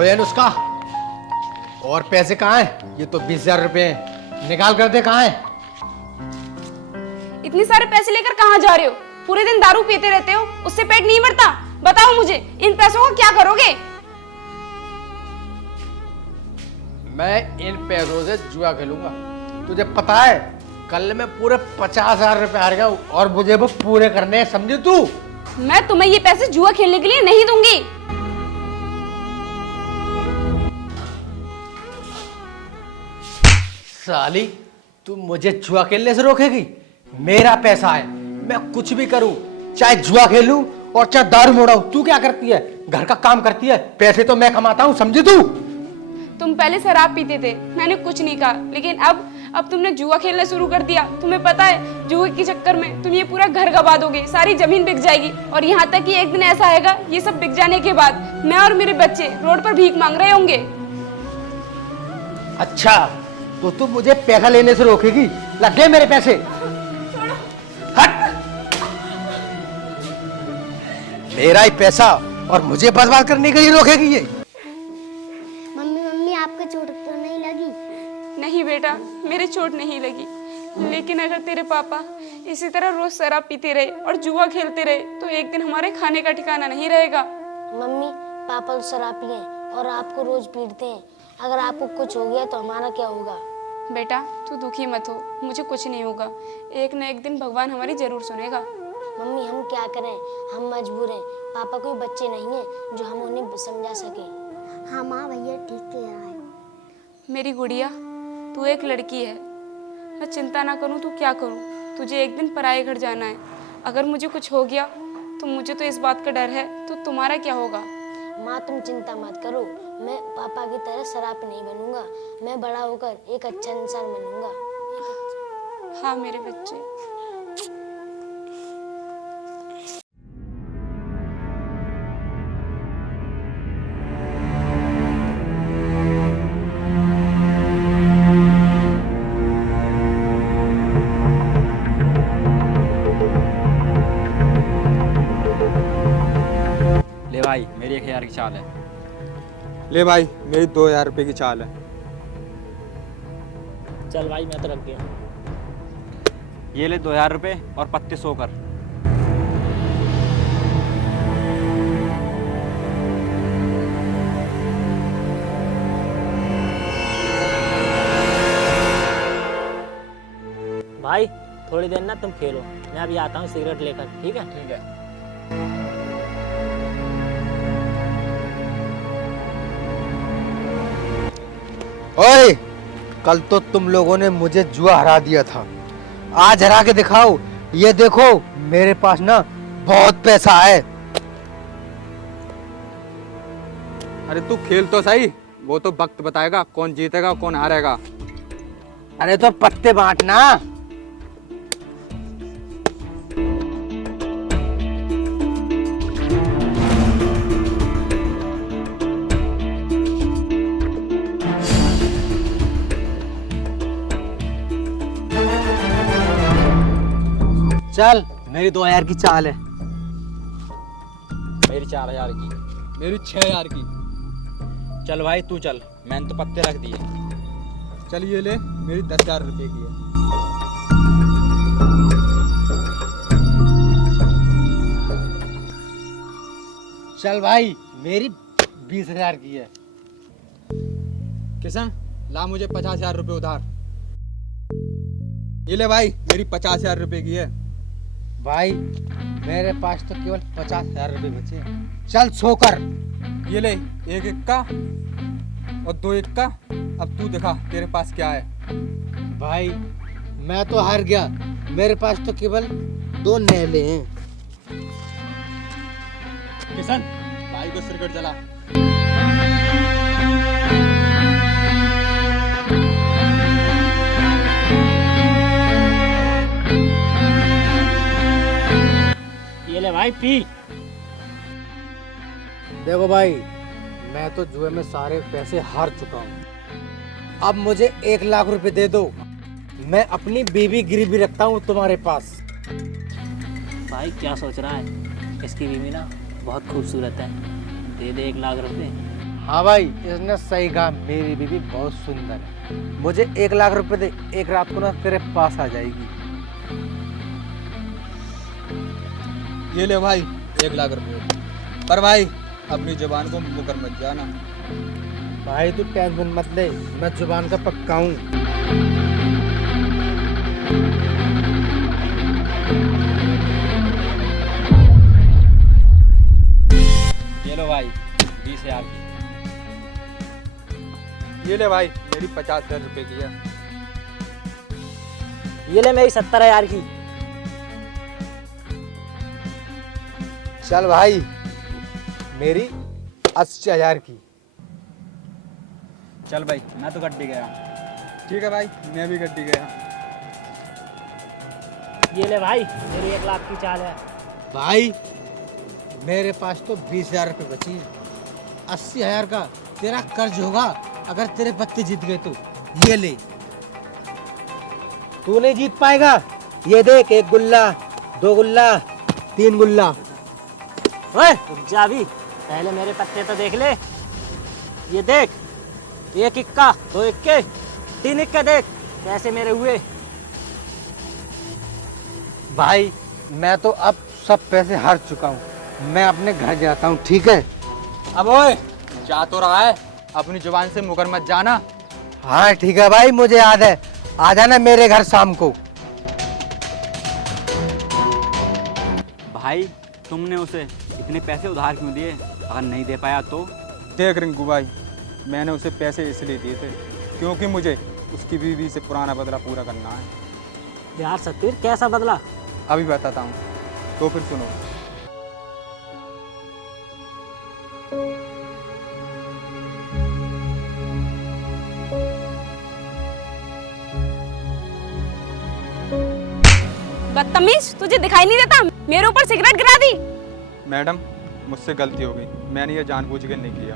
खोयन उसका। और पैसे कहाँ हैं? ये तो 20,000 रुपए हैं। निकाल कर दे कहाँ है? इतने सारे पैसे लेकर कहाँ जा रहे हो? पूरे दिन दारू पीते रहते हो, उससे पेट नहीं भरता? बताओ मुझे, इन पैसों का क्या करोगे? मैं इन पैसों से जुआ खेलूंगा। तुझे पता है कल मैं पूरे 50,000 रुपए हार गया और मुझे वो पूरे करने हैं, समझे तू? मैं तुम्हें ये पैसे जुआ खेलने के लिए नहीं दूंगी। साली, तू मुझे जुआ खेलने से रोकेगी? मेरा पैसा है, मैं कुछ भी करूं, चाहे जुआ खेलूं और चाहे दारू मोड़ाऊं। तू क्या करती है? घर का काम करती है, पैसे तो मैं कमाता हूं, समझी तू? तुम पहले शराब पीते थे, मैंने कुछ नहीं कहा, लेकिन अब तुमने जुआ खेलना शुरू कर दिया। तुम्हें पता है जुए के चक्कर में तुम ये पूरा घर गवा दोगे, सारी जमीन बिक जाएगी। और यहाँ तक कि एक दिन ऐसा आएगा, ये सब बिक जाने के बाद मैं और मेरे बच्चे रोड पर भीख मांग रहे होंगे। अच्छा, तो तू मुझे पैसा लेने से रोकेगी? लग गए मेरे पैसे। हट! मेरा ही पैसा और मुझे बर्बाद करने के लिए रोकेगी ये? मम्मी आपको चोट तो नहीं लगी? नहीं बेटा, मेरे चोट नहीं लगी, लेकिन अगर तेरे पापा इसी तरह रोज शराब पीते रहे और जुआ खेलते रहे तो एक दिन हमारे खाने का ठिकाना नहीं रहेगा। मम्मी पापा तो शराब पिए और आपको रोज पीटते हैं। अगर आपको कुछ हो गया तो हमारा क्या होगा? बेटा तू दुखी मत हो, मुझे कुछ नहीं होगा। एक न एक दिन भगवान हमारी जरूर सुनेगा। मम्मी हम क्या करें, हम मजबूर हैं। पापा कोई बच्चे नहीं हैं जो हम उन्हें समझा सके। हाँ माँ, भैया ठीक कह रहा है। मेरी गुड़िया, तू एक लड़की है, मैं चिंता ना करूं तो क्या करूं। तुझे एक दिन पराये घर जाना है। अगर मुझे कुछ हो गया तो मुझे तो इस बात का डर है, तो तुम्हारा क्या होगा? माँ तुम चिंता मत करो, मैं पापा की तरह शराब नहीं बनूंगा। मैं बड़ा होकर एक अच्छा इंसान बनूंगा। हाँ मेरे बच्चे। ले भाई, मेरी 1,000 की चाल है। ले भाई, मेरी 2,000 रुपए की चाल है। चल भाई, मैं तो रख गया। ये ले 2,000 रुपए और पत्ते 100 कर। भाई थोड़ी देर ना तुम खेलो, मैं अभी आता हूँ सिगरेट लेकर, ठीक है? ठीक है। ओए, कल तो तुम लोगों ने मुझे जुआ हरा दिया था, आज हरा के दिखाओ। ये देखो मेरे पास ना बहुत पैसा है। अरे तू खेल तो सही, वो तो वक्त बताएगा कौन जीतेगा कौन हारेगा। अरे तो पत्ते बांटना। चल, मेरी 2,000 की चाल है। मेरी 4,000 की। मेरी 6,000 की। चल भाई तू चल, मैंने तो पत्ते रख दिए। चल ये ले, मेरी 10,000 रुपए की है। चल भाई, मेरी 20,000 की है। किशन ला मुझे 50,000 रुपए उधार। ये ले भाई, मेरी 50,000 रुपए की है। भाई मेरे पास तो केवल 50,000 रुपए बचे हैं। चल 100 कर। ये ले, एक इक्का और 2 इक्का। अब तू दिखा तेरे पास क्या है। भाई मैं तो हार गया, मेरे पास तो केवल 2 नेले हैं। किशन भाई को सिगरेट जला। ये ले भाई, पी। देखो भाई, मैं तो जुए में सारे पैसे हार चुका हूँ। अब मुझे 1,00,000 रुपए दे दो, मैं अपनी बीवी गिरवी रखता हूँ तुम्हारे पास। भाई क्या सोच रहा है? इसकी बीवी ना बहुत खूबसूरत है, दे दे 1,00,000 रुपए। हाँ भाई, इसने सही कहा, मेरी बीवी बहुत सुंदर है। मुझे 1 लाख रुपए दे, एक रात को ना तेरे पास आ जाएगी। ये ले भाई 1 लाख रुपए। पर भाई अपनी जुबान को मुकर मत जाना। भाई तू टेंशन मत ले, मैं जुबान का पक्का हूँ। ये लो भाई 20,000 की। ये ले भाई मेरी 50,000 रुपए की है। ये ले मेरी 70,000 की। चल भाई मेरी 80,000 की। चल भाई मैं तो गड्डी गया। ठीक है भाई मैं भी गड्डी गया। ये ले भाई मेरी 1 लाख की चाल है। भाई मेरे पास तो 20,000 रुपये बची हैं। 80,000 का तेरा कर्ज होगा अगर तेरे पत्ते जीत गए तो। ये ले। तू नहीं जीत पाएगा। ये देख, 1 गुल्ला, 2 गुल्ला, 3 गुल्ला। ओए रुक जा भी, पहले मेरे पत्ते तो देख ले। ये देख, 1 इक्का, 2 इक्के, 3 इक्के, देख कैसे मेरे हुए। भाई मैं तो अब सब पैसे हार चुका हूँ, मैं अपने घर जाता हूँ, ठीक है? अब ओए जा तो रहा है, अपनी जुबान से मुकर मत जाना। हाँ ठीक है भाई, मुझे याद है, आ जाना मेरे घर शाम को। भाई तुमने उसे इतने पैसे उधार क्यों दिए? अगर नहीं दे पाया तो? देख रिंकू भाई, मैंने उसे पैसे इसलिए दिए थे क्योंकि मुझे उसकी बीवी से पुराना बदला पूरा करना है। यार सतवीर, कैसा बदला? अभी बताता हूँ, तो फिर सुनो। बदतमीज, तुझे दिखाई नहीं देता? मेरे ऊपर सिगरेट गिरा दी। मैडम मुझसे गलती हो गई, मैंने ये जानबूझ के नहीं किया।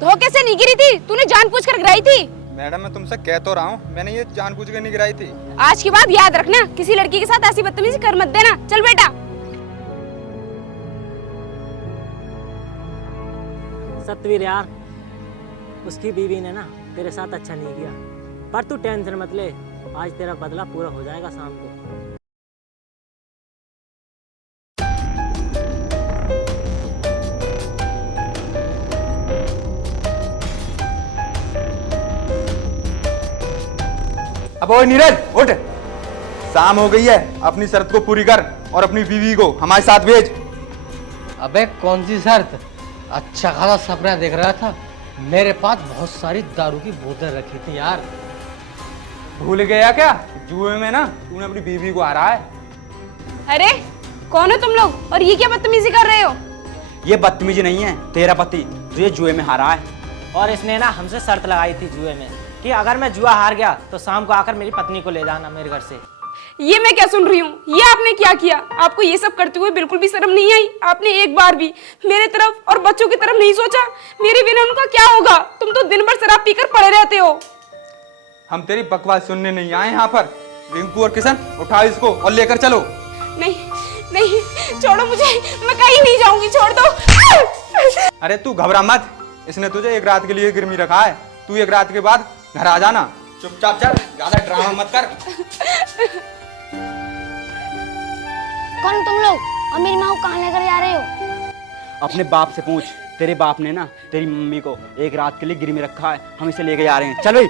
तो कैसे नहीं गिरी थी? तूने जानबूझकर गिराई थी। मैडम मैं तुमसे कह तो रहा हूँ, मैंने ये जानबूझ के नहीं गिराई थी। आज के बाद याद रखना, किसी लड़की के साथ ऐसी बदतमीजी कर मत देना। चल बेटा। सतवीर यार, उसकी बीवी ने ना तेरे साथ अच्छा नहीं किया, पर तू टेंशन मत ले, आज तेरा बदला पूरा हो जाएगा शाम को। अब ओए नीरज उठ, शाम हो गई है, अपनी शर्त को पूरी कर और अपनी बीवी को हमारे साथ भेज। अबे कौन सी शर्त? अच्छा खासा सपना देख रहा था, मेरे पास बहुत सारी दारू की बोतल रखी थी यार। भूल गया क्या? जुए में ना तूने अपनी बीवी को हारा है। अरे कौन हो तुम लोग और ये क्या बदतमीजी कर रहे हो? ये बदतमीजी नहीं है, तेरा पति जो ये जुए में हारा है। और इसने ना हमसे शर्त लगाई थी जुए में कि अगर मैं जुआ हार गया तो शाम को आकर मेरी पत्नी को ले जाना मेरे घर से। ये मैं क्या सुन रही हूँ? ये आपने क्या किया? आपको ये सब करते हुए बिल्कुल भी शर्म नहीं आई? आपने एक बार भी मेरे तरफ और बच्चों की तरफ नहीं सोचा? मेरे बिना उनका क्या होगा? तुम तो दिन भर शराब पीकर पड़े रहते हो। हम तेरी बकवास सुनने नहीं आए यहाँ पर। रिंकू और किशन उठाओ इसको और लेकर चलो। नहीं नहीं, छोड़ो मुझे, मैं कहीं नहीं जाऊंगी, छोड़ दो। अरे तू घबरा मत, इसने तुझे एक रात के लिए गिरवी रखा है, तू एक रात के बाद घर आ जाना। चुपचाप चल, ज्यादा ड्रामा मत कर। कौन तुम लोग और मेरी माँ को कहाँ लेकर जा रहे हो? अपने बाप से पूछ, तेरे बाप ने ना तेरी मम्मी को एक रात के लिए गिर में रखा है, हम इसे लेके जा रहे हैं। चल भाई।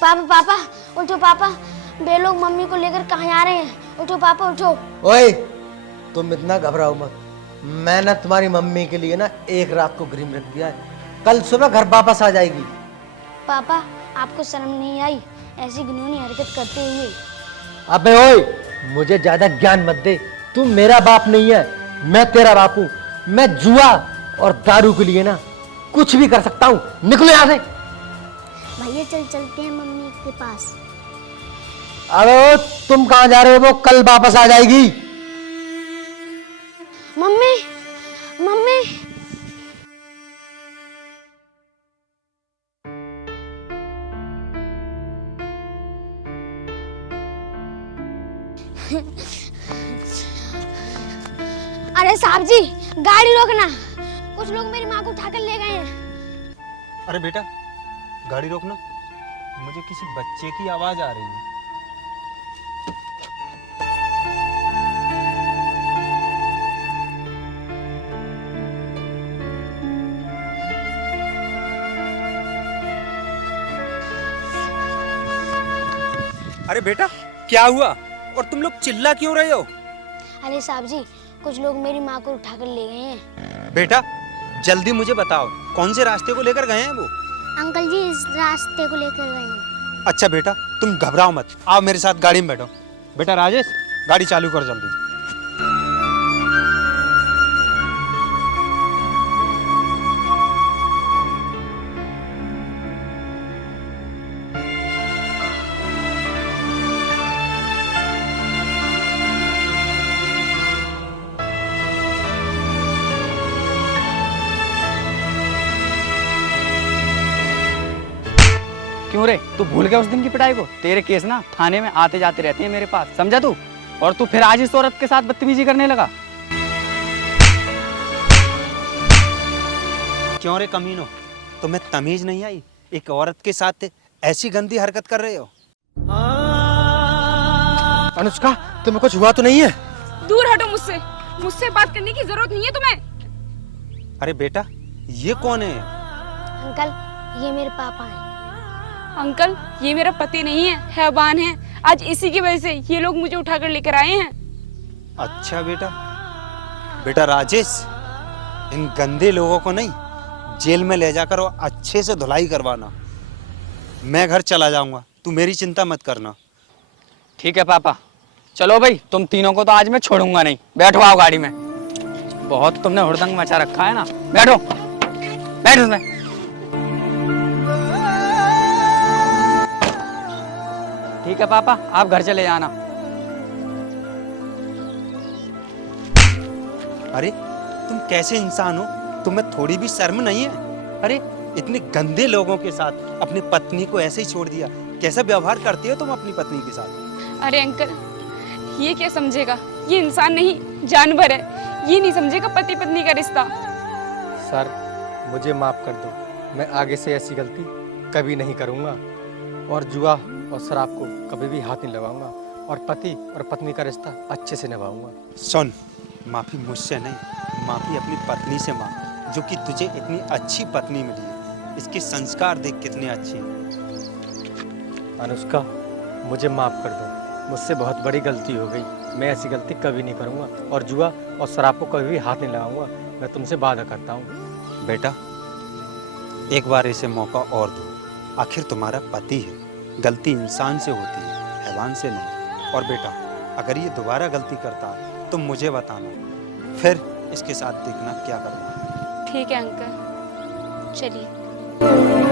पापा पापा उठो, पापा वे लोग मम्मी को लेकर कहाँ जा रहे हैं? उठो पापा उठो। ओए तुम इतना घबराओ मत, मैंने तुम्हारी मम्मी के लिए ना एक रात को ग्रीम रख दिया है, कल सुबह घर वापस आ जाएगी। पापा आपको शर्म नहीं आई ऐसी घिनौनी हरकत करते हुए? अबे ओए मुझे ज्यादा ज्ञान मत दे, तू मेरा बाप नहीं है, मैं तेरा बाप हूँ। मैं जुआ और दारू के लिए ना कुछ भी कर सकता हूँ, निकलो यहाँ से। भैया चल चलते हैं मम्मी के पास। अबे ओ, तुम कहाँ जा रहे हो? वो कल वापस आ जाएगी। मम्मी मम्मी अरे साहब जी, गाड़ी रोकना, कुछ लोग मेरी माँ को उठाकर ले गए हैं। अरे बेटा, गाड़ी रोकना, मुझे किसी बच्चे की आवाज आ रही है। अरे बेटा, क्या हुआ और तुम लोग चिल्ला क्यों रहे हो? अरे साहब जी, कुछ लोग मेरी माँ को उठाकर ले गए हैं। बेटा जल्दी मुझे बताओ, कौन से रास्ते को लेकर गए हैं वो? अंकल जी इस रास्ते को लेकर गए हैं। अच्छा बेटा, तुम घबराओ मत, आओ मेरे साथ गाड़ी में बैठो। बेटा राजेश, गाड़ी चालू कर जल्दी। क्यों रे, तू भूल गया उस दिन की पिटाई को? तेरे केस ना थाने में आते जाते रहते हैं मेरे पास, समझा तू? और तू फिर आज इस औरत के साथ बदतमीजी करने लगा। क्यों रे कमीनो, तुम्हें तमीज नहीं आई? एक औरत के साथ ऐसी गंदी हरकत कर रहे हो? अनुष्का, तुम्हें कुछ हुआ तो नहीं है? दूर हटो मुझसे, मुझसे बात करने की जरूरत नहीं है तुम्हें। अरे बेटा, ये कौन है? अंकल, ये मेरे पापा हैं। अंकल, ये मेरा पति नहीं है, हैवान है। आज इसी की वजह से ये लोग मुझे उठाकर लेकर आए हैं। अच्छा बेटा, बेटा राजेश, इन गंदे लोगों को नहीं, जेल में ले जाकर और अच्छे से धुलाई करवाना। मैं घर चला जाऊंगा, तू मेरी चिंता मत करना। ठीक है पापा, चलो भाई, तुम तीनों को तो आज मैं छोड़ूंगा नहीं। बैठो, आओ गाड़ी में। बहुत तुमने हुड़दंग मचा रखा है ना, बैठो, बैठ उसमें। ठीक है पापा, आप घर चले जाना। अरे तुम कैसे इंसान हो, तुम्हें थोड़ी भी शर्म नहीं है? अरे इतने गंदे लोगों के साथ अपनी पत्नी को ऐसे ही छोड़ दिया। कैसा व्यवहार करती हो तुम अपनी पत्नी के साथ? अरे अंकल, ये क्या समझेगा? ये इंसान नहीं, जानवर है। ये नहीं समझेगा पति पत्नी का रिश्ता। सर, मुझे माफ कर दो, मैं आगे से ऐसी गलती कभी नहीं करूँगा और जुआ और शराब को कभी भी हाथ नहीं लगाऊंगा और पति और पत्नी का रिश्ता अच्छे से निभाऊंगा। सुन, माफी मुझसे नहीं, माफी अपनी पत्नी से मांग, जो कि तुझे इतनी अच्छी पत्नी मिली है। इसके संस्कार देख कितने अच्छे हैं। अनुष्का, मुझे माफ कर दो, मुझसे बहुत बड़ी गलती हो गई। मैं ऐसी गलती कभी नहीं करूंगा और जुआ और शराब को कभी भी हाथ नहीं लगाऊंगा। मैं तुमसे वादा करता हूँ। बेटा, एक बार इसे मौका और दो, आखिर तुम्हारा पति है। गलती इंसान से होती है, हैवान से नहीं। और बेटा, अगर ये दोबारा गलती करता है तो मुझे बताना, फिर इसके साथ देखना क्या करना। ठीक है अंकल, चलिए।